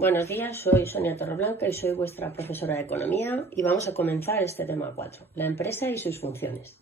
Buenos días, soy Sonia Torreblanca y soy vuestra profesora de Economía y vamos a comenzar este tema 4, la empresa y sus funciones.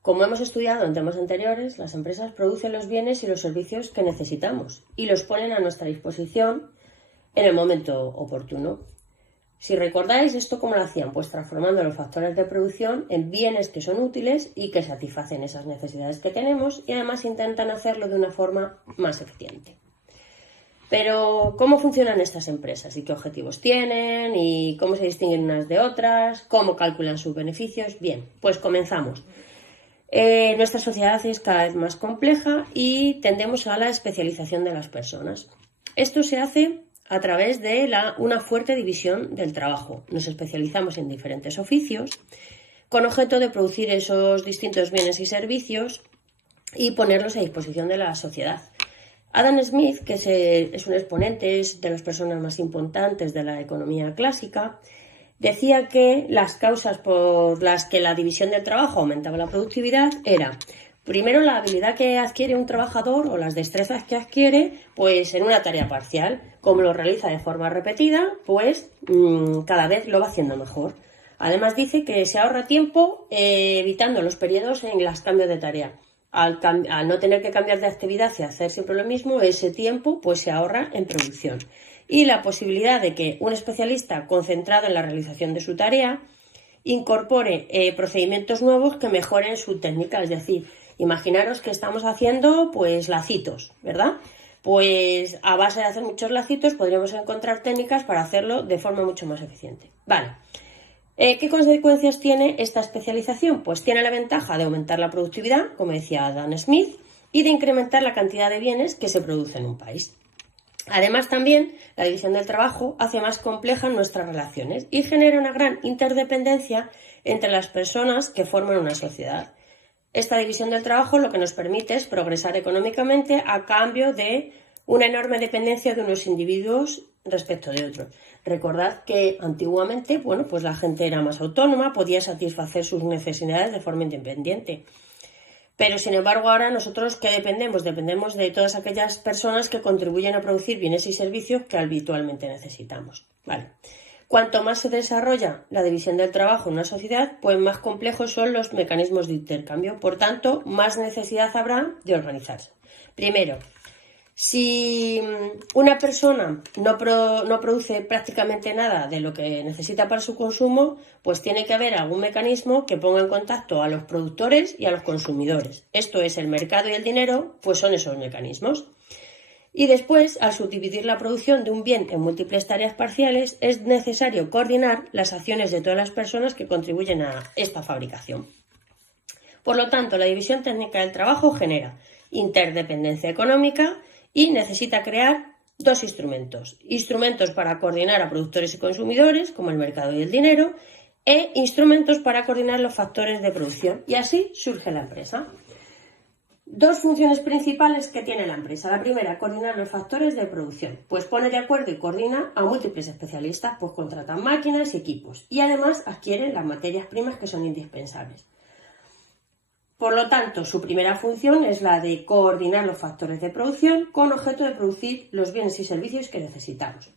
Como hemos estudiado en temas anteriores, las empresas producen los bienes y los servicios que necesitamos y los ponen a nuestra disposición en el momento oportuno. Si recordáis, ¿esto cómo lo hacían? Pues transformando los factores de producción en bienes que son útiles y que satisfacen esas necesidades que tenemos y además intentan hacerlo de una forma más eficiente. Pero, ¿cómo funcionan estas empresas? ¿Y qué objetivos tienen? ¿Y cómo se distinguen unas de otras? ¿Cómo calculan sus beneficios? Bien, pues comenzamos. Nuestra sociedad es cada vez más compleja y tendemos a la especialización de las personas. Esto se hace a través de una fuerte división del trabajo. Nos especializamos en diferentes oficios con objeto de producir esos distintos bienes y servicios y ponerlos a disposición de la sociedad. Adam Smith, que es un exponente, es de las personas más importantes de la economía clásica, decía que las causas por las que la división del trabajo aumentaba la productividad era, primero, la habilidad que adquiere un trabajador o las destrezas que adquiere pues en una tarea parcial. Como lo realiza de forma repetida, pues cada vez lo va haciendo mejor. Además dice que se ahorra tiempo evitando los periodos en los cambios de tarea. Al no tener que cambiar de actividad y hacer siempre lo mismo, ese tiempo pues se ahorra en producción. Y la posibilidad de que un especialista concentrado en la realización de su tarea incorpore procedimientos nuevos que mejoren su técnica. Es decir, imaginaros que estamos haciendo pues lacitos, ¿verdad? Pues a base de hacer muchos lacitos podríamos encontrar técnicas para hacerlo de forma mucho más eficiente. Vale. ¿Qué consecuencias tiene esta especialización? Pues tiene la ventaja de aumentar la productividad, como decía Adam Smith, y de incrementar la cantidad de bienes que se produce en un país. Además, también la división del trabajo hace más complejas nuestras relaciones y genera una gran interdependencia entre las personas que forman una sociedad. Esta división del trabajo lo que nos permite es progresar económicamente a cambio de una enorme dependencia de unos individuos respecto de otros. Recordad que antiguamente, pues la gente era más autónoma, podía satisfacer sus necesidades de forma independiente. Pero, sin embargo, ahora nosotros, ¿qué dependemos? Dependemos de todas aquellas personas que contribuyen a producir bienes y servicios que habitualmente necesitamos. Vale. Cuanto más se desarrolla la división del trabajo en una sociedad, pues más complejos son los mecanismos de intercambio. Por tanto, más necesidad habrá de organizarse. Primero, si una persona no produce prácticamente nada de lo que necesita para su consumo, pues tiene que haber algún mecanismo que ponga en contacto a los productores y a los consumidores. Esto es, el mercado y el dinero, pues son esos mecanismos. Y después, al subdividir la producción de un bien en múltiples tareas parciales, es necesario coordinar las acciones de todas las personas que contribuyen a esta fabricación. Por lo tanto, la división técnica del trabajo genera interdependencia económica y necesita crear dos instrumentos. Instrumentos para coordinar a productores y consumidores, como el mercado y el dinero, e instrumentos para coordinar los factores de producción. Y así surge la empresa. Dos funciones principales que tiene la empresa. La primera, coordinar los factores de producción. Pues pone de acuerdo y coordina a múltiples especialistas, pues contratan máquinas y equipos. Y además adquieren las materias primas que son indispensables. Por lo tanto, su primera función es la de coordinar los factores de producción con objeto de producir los bienes y servicios que necesitamos.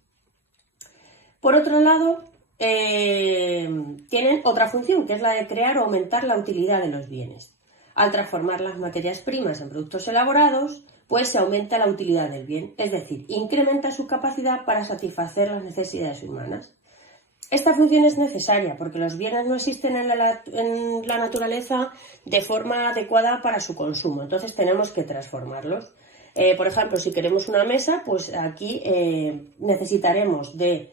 Por otro lado, tienen otra función, que es la de crear o aumentar la utilidad de los bienes. Al transformar las materias primas en productos elaborados, pues se aumenta la utilidad del bien, es decir, incrementa su capacidad para satisfacer las necesidades humanas. Esta función es necesaria porque los bienes no existen en la naturaleza de forma adecuada para su consumo, entonces tenemos que transformarlos. Por ejemplo, si queremos una mesa, pues aquí necesitaremos de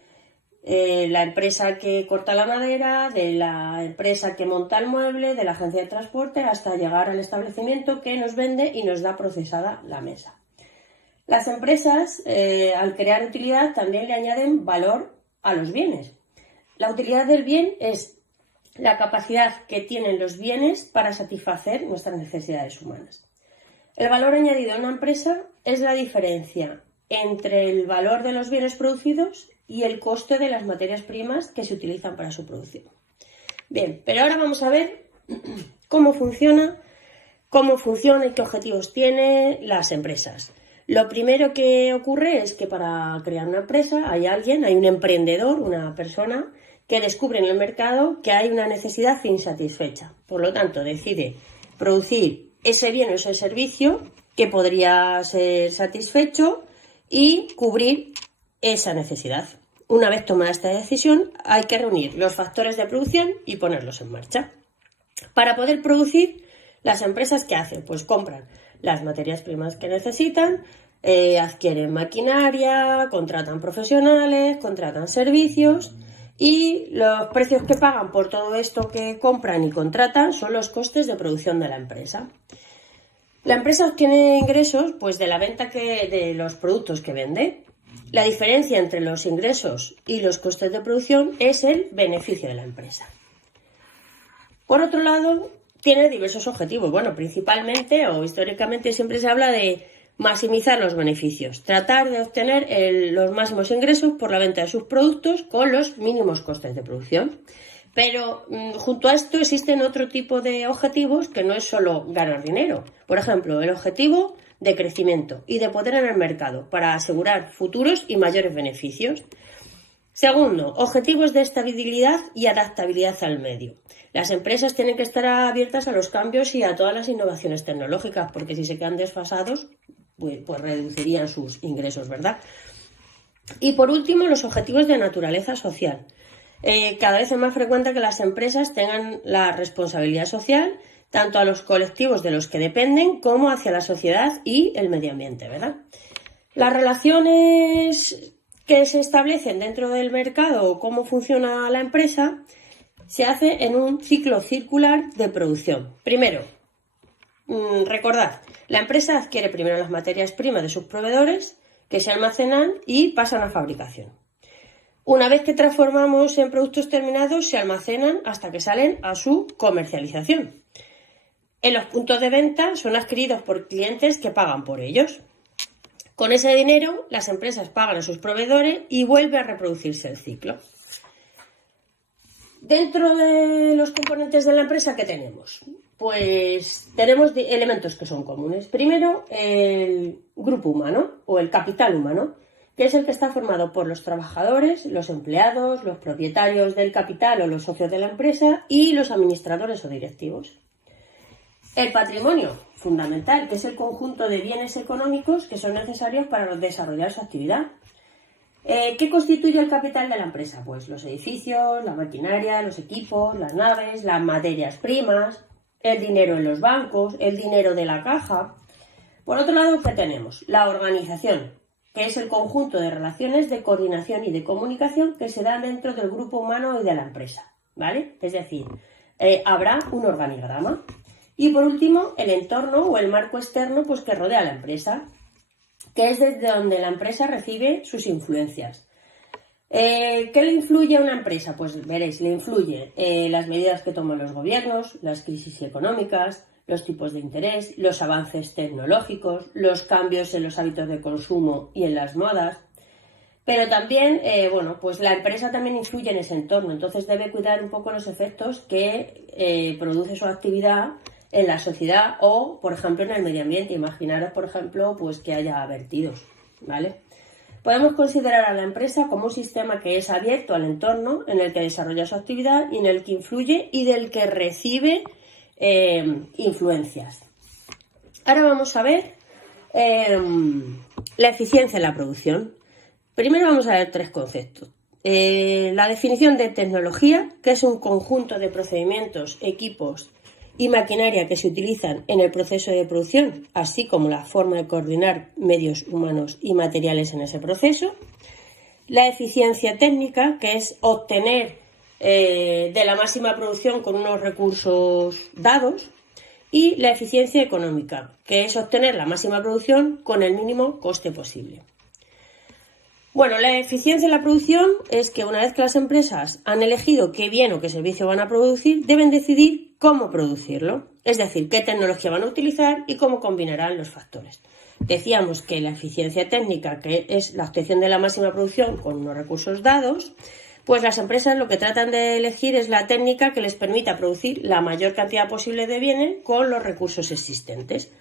la empresa que corta la madera, de la empresa que monta el mueble, de la agencia de transporte, hasta llegar al establecimiento que nos vende y nos da procesada la mesa. Las empresas, al crear utilidad, también le añaden valor a los bienes. La utilidad del bien es la capacidad que tienen los bienes para satisfacer nuestras necesidades humanas. El valor añadido a una empresa es la diferencia entre el valor de los bienes producidos y el coste de las materias primas que se utilizan para su producción. Bien, pero ahora vamos a ver cómo funciona y qué objetivos tienen las empresas. Lo primero que ocurre es que para crear una empresa hay un emprendedor, una persona que descubre en el mercado que hay una necesidad insatisfecha. Por lo tanto, decide producir ese bien o ese servicio que podría ser satisfecho y cubrir esa necesidad. Una vez tomada esta decisión, hay que reunir los factores de producción y ponerlos en marcha. Para poder producir, las empresas, ¿qué hacen? Pues compran las materias primas que necesitan, adquieren maquinaria, contratan profesionales, contratan servicios y los precios que pagan por todo esto que compran y contratan son los costes de producción de la empresa. La empresa obtiene ingresos pues de la venta de los productos que vende. La diferencia entre los ingresos y los costes de producción es el beneficio de la empresa. Por otro lado, tiene diversos objetivos. Bueno, principalmente o históricamente siempre se habla de maximizar los beneficios, tratar de obtener los máximos ingresos por la venta de sus productos con los mínimos costes de producción. Pero junto a esto existen otro tipo de objetivos que no es solo ganar dinero. Por ejemplo, el objetivo de crecimiento y de poder en el mercado para asegurar futuros y mayores beneficios. Segundo, objetivos de estabilidad y adaptabilidad al medio. Las empresas tienen que estar abiertas a los cambios y a todas las innovaciones tecnológicas, porque si se quedan desfasados, pues reducirían sus ingresos, ¿verdad? Y por último, los objetivos de naturaleza social. Cada vez es más frecuente que las empresas tengan la responsabilidad social tanto a los colectivos de los que dependen como hacia la sociedad y el medio ambiente, ¿verdad? Las relaciones que se establecen dentro del mercado o cómo funciona la empresa se hace en un ciclo circular de producción. Primero, recordad, la empresa adquiere primero las materias primas de sus proveedores que se almacenan y pasan a fabricación. Una vez que transformamos en productos terminados, se almacenan hasta que salen a su comercialización. En los puntos de venta son adquiridos por clientes que pagan por ellos. Con ese dinero, las empresas pagan a sus proveedores y vuelve a reproducirse el ciclo. Dentro de los componentes de la empresa, ¿qué tenemos? Pues tenemos elementos que son comunes. Primero, el grupo humano o el capital humano, que es el que está formado por los trabajadores, los empleados, los propietarios del capital o los socios de la empresa y los administradores o directivos. El patrimonio, fundamental, que es el conjunto de bienes económicos que son necesarios para desarrollar su actividad. ¿Qué constituye el capital de la empresa? Pues los edificios, la maquinaria, los equipos, las naves, las materias primas, el dinero en los bancos, el dinero de la caja. Por otro lado, ¿qué tenemos? La organización, que es el conjunto de relaciones de coordinación y de comunicación que se da dentro del grupo humano y de la empresa, ¿vale? Es decir, habrá un organigrama. Y por último, el entorno o el marco externo pues, que rodea a la empresa, que es desde donde la empresa recibe sus influencias. ¿Qué le influye a una empresa? Pues veréis, le influye las medidas que toman los gobiernos, las crisis económicas, los tipos de interés, los avances tecnológicos, los cambios en los hábitos de consumo y en las modas. Pero también, pues la empresa también influye en ese entorno, entonces debe cuidar un poco los efectos que produce su actividad en la sociedad o, por ejemplo, en el medio ambiente. Imaginaros, por ejemplo, pues que haya vertidos, ¿vale? Podemos considerar a la empresa como un sistema que es abierto al entorno en el que desarrolla su actividad y en el que influye y del que recibe influencias. Ahora vamos a ver la eficiencia en la producción. Primero vamos a ver tres conceptos. La definición de tecnología, que es un conjunto de procedimientos, equipos y maquinaria que se utilizan en el proceso de producción, así como la forma de coordinar medios humanos y materiales en ese proceso. La eficiencia técnica, que es obtener de la máxima producción con unos recursos dados. Y la eficiencia económica, que es obtener la máxima producción con el mínimo coste posible. Bueno, la eficiencia en la producción es que una vez que las empresas han elegido qué bien o qué servicio van a producir, deben decidir cómo producirlo, es decir, qué tecnología van a utilizar y cómo combinarán los factores. Decíamos que la eficiencia técnica, que es la obtención de la máxima producción con unos recursos dados, pues las empresas lo que tratan de elegir es la técnica que les permita producir la mayor cantidad posible de bienes con los recursos existentes.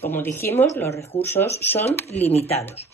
Como dijimos, los recursos son limitados.